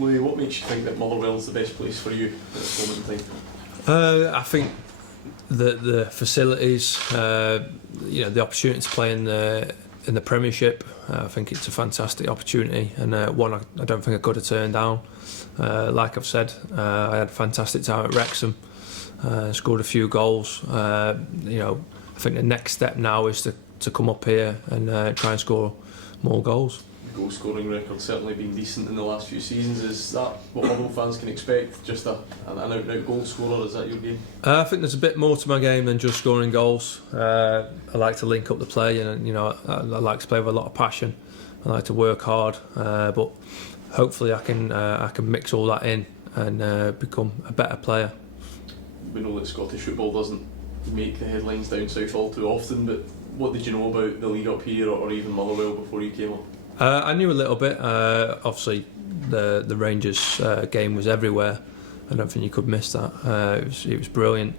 Louis, what makes you think that Motherwell's the best place for you at this moment in time? I think the facilities, the opportunity to play in the Premiership. I think it's a fantastic opportunity, and one I don't think I could have turned down. Like I've said, I had a fantastic time at Wrexham. Scored a few goals. I think the next step now is to come up here and try and score more goals. The goal scoring record's certainly been decent in the last few seasons. Is that what Motherwell fans can expect? Just an out-and-out goal scorer? Is that your game? I think there's a bit more to my game than just scoring goals. I like to link up the play, and I like to play with a lot of passion. I like to work hard, but hopefully I can mix all that in and become a better player. We know that Scottish football doesn't make the headlines down south all too often, but what did you know about the league up here or even Motherwell before you came up? I knew a little bit. Obviously, the Rangers game was everywhere. I don't think you could miss that. It was brilliant.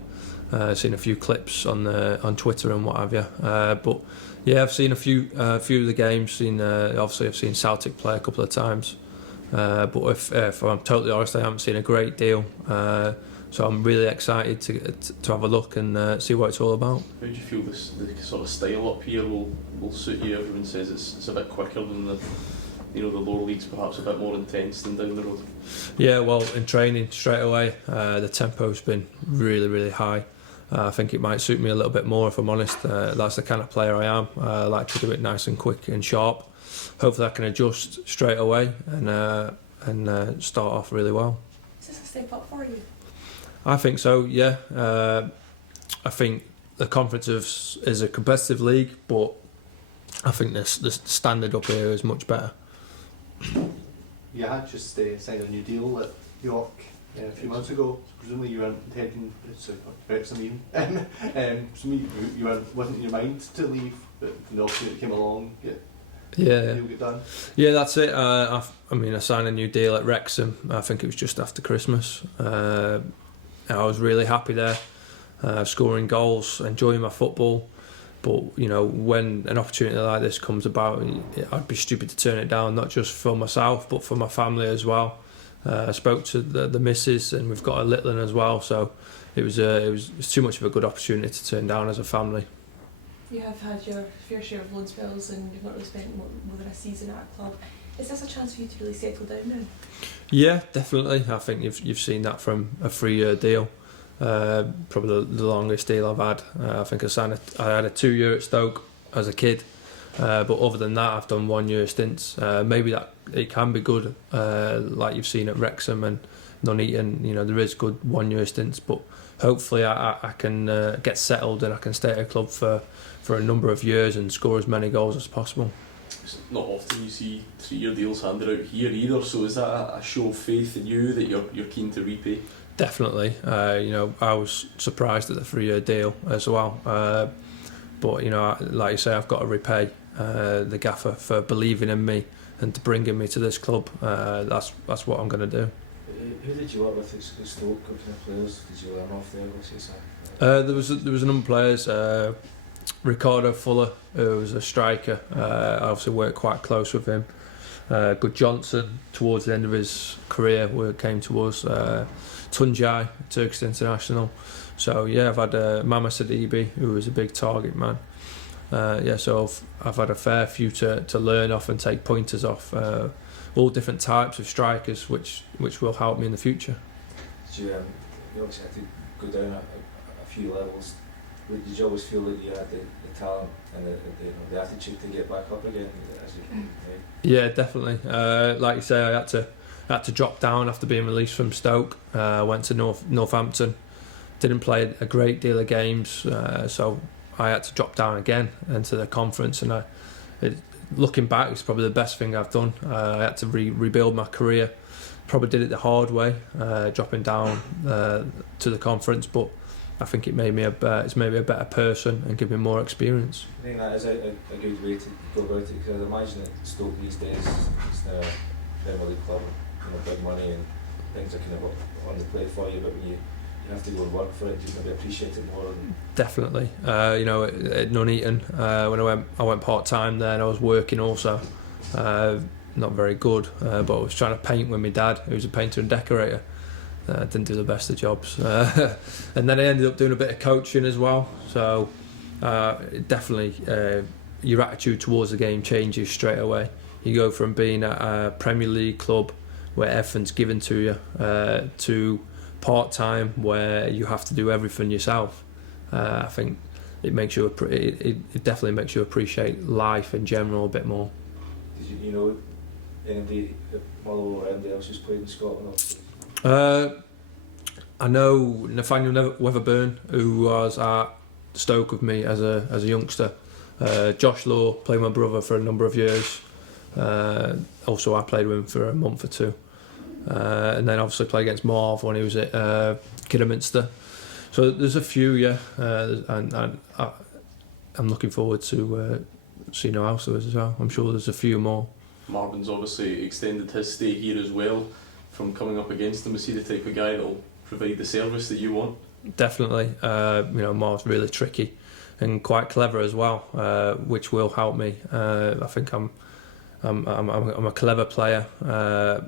Seen a few clips on Twitter and what have you. But yeah, I've seen a few of the games. Obviously, I've seen Celtic play a couple of times. But if I'm totally honest, I haven't seen a great deal. So I'm really excited to have a look and see what it's all about. How do you feel the sort of style up here will suit you? Everyone says it's a bit quicker than the lower leagues, perhaps a bit more intense than down the road. Yeah, well, in training straight away, the tempo's been really, really high. I think it might suit me a little bit more, if I'm honest. That's the kind of player I am. I like to do it nice and quick and sharp. Hopefully I can adjust straight away and start off really well. Is this a step up for you? I think so, yeah. I think the conference is a competitive league, but I think the standard up here is much better. You had just signed a new deal at York a few months ago. Presumably you weren't intending, Wrexham even, you wasn't in your mind to leave, but the opportunity came along, Yeah, deal get done. Yeah, that's it. I signed a new deal at Wrexham. I think it was just after Christmas. I was really happy there, scoring goals, enjoying my football. But when an opportunity like this comes about, I'd be stupid to turn it down. Not just for myself, but for my family as well. I spoke to the missus, and we've got a little one as well. So it was too much of a good opportunity to turn down as a family. You have had your fair share of loan spells, and you've not really spent more than a season at a club. Is this a chance for you to really settle down now? Yeah, definitely. I think you've seen that from a 3-year deal. Probably the longest deal I've had. I think I had a 2-year at Stoke as a kid, but other than that, I've done 1-year stints. Maybe that it can be good, like you've seen at Wrexham and Nuneaton. There is good 1-year stints, but hopefully I can get settled and I can stay at a club for a number of years and score as many goals as possible. It's not often you see 3-year deals handed out here either, so is that a show of faith in you that you're keen to repay? Definitely. I was surprised at the 3-year deal as well, but like you say, I've got to repay the gaffer for believing in me and to bringing me to this club. That's what I'm going to do. Who did you work with at Stoke? What kind of players did you learn off there? There was a number of players. Ricardo Fuller, who was a striker. I obviously worked quite close with him. Good Johnson, towards the end of his career, came to us. Tuncay, Turkish international. So yeah, I've had Mama Sidibe, who was a big target man. So I've had a fair few to learn off and take pointers off. All different types of strikers, which will help me in the future. Did you obviously had to go down a few levels. Did you always feel that you had the talent and the attitude to get back up again? Yeah, definitely. Like you say, I had to drop down after being released from Stoke. I went to Northampton. Didn't play a great deal of games, so I had to drop down again into the conference. And looking back, it's probably the best thing I've done. I had to rebuild my career. Probably did it the hard way, dropping down to the conference, but I think it's made me a better person and given me more experience. I think that is a good way to go about it, because I imagine that Stoke these days is now a Premier League club, big money and things are kind of on the plate for you, but when you have to go and work for it, you maybe appreciate it more. Definitely. At Nuneaton, when I went part time there and I was working also. not very good, but I was trying to paint with my dad, who's a painter and decorator. Didn't do the best of jobs, and then I ended up doing a bit of coaching as well. So definitely, your attitude towards the game changes straight away. You go from being at a Premier League club where everything's given to you to part-time where you have to do everything yourself. I think it makes you it definitely makes you appreciate life in general a bit more. Did you know anybody at Mull or anybody else who's played in Scotland? I know Nathaniel Weatherburn, who was at Stoke with me as a youngster. Josh Law played with my brother for a number of years. Also, I played with him for a month or two, and then obviously played against Marv when he was at Kidderminster. So there's a few, yeah, and I'm looking forward to seeing how else there is as well. I'm sure there's a few more. Marvin's obviously extended his stay here as well. From coming up against him, is he the type of guy that'll provide the service that you want? Definitely. Marv's really tricky and quite clever as well, which will help me. I think I'm a clever player.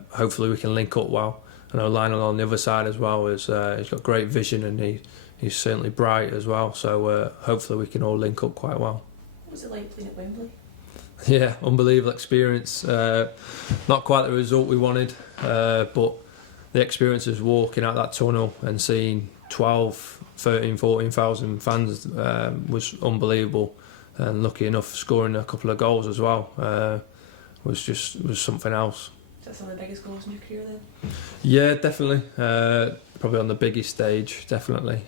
Hopefully we can link up well. I know Lionel on the other side as well he's got great vision, and he's certainly bright as well. So hopefully we can all link up quite well. What was it like playing at Wembley? Yeah, unbelievable experience. Not quite the result we wanted, but the experience of walking out that tunnel and seeing 12, 13, 14,000 fans was unbelievable. And lucky enough, scoring a couple of goals as well was something else. Is that some of the biggest goals in your career then? Yeah, definitely. Probably on the biggest stage, definitely.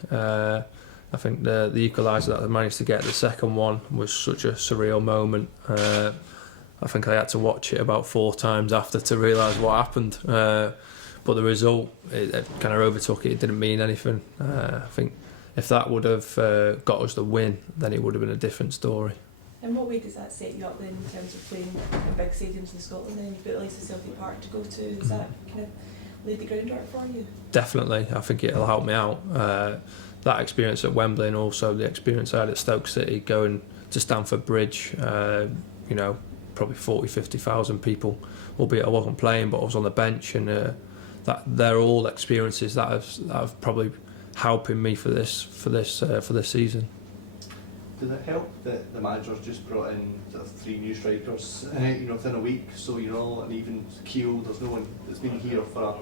I think the equaliser that I managed to get, the second one, was such a surreal moment. I think I had to watch it about 4 times after to realise what happened. But the result, it kind of overtook it. It didn't mean anything. I think if that would have got us the win, then it would have been a different story. In what way does that set you up then in terms of playing in big stadiums in Scotland? Then you've got at least a Celtic Park to go to. Does that kind of lay the groundwork for you? Definitely. I think it'll help me out. That experience at Wembley, and also the experience I had at Stoke City, going to Stamford Bridge, probably 40, 50,000 people, albeit I wasn't playing, but I was on the bench, and that they're all experiences that have probably helping me for this season. Did it help that the manager's just brought in sort of 3 new strikers, within a week? So and even Keogh, there's no one that's been here for a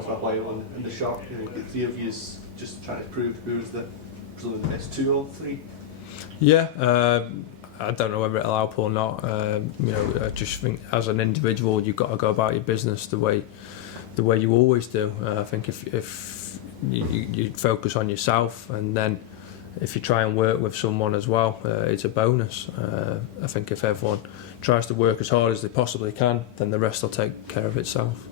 while in the shop. The 3 of you is just trying to prove who's the best 2 or 3. Yeah, I don't know whether it'll help or not. I just think as an individual, you've got to go about your business the way you always do. I think if you focus on yourself, and then if you try and work with someone as well, it's a bonus. I think if everyone tries to work as hard as they possibly can, then the rest will take care of itself.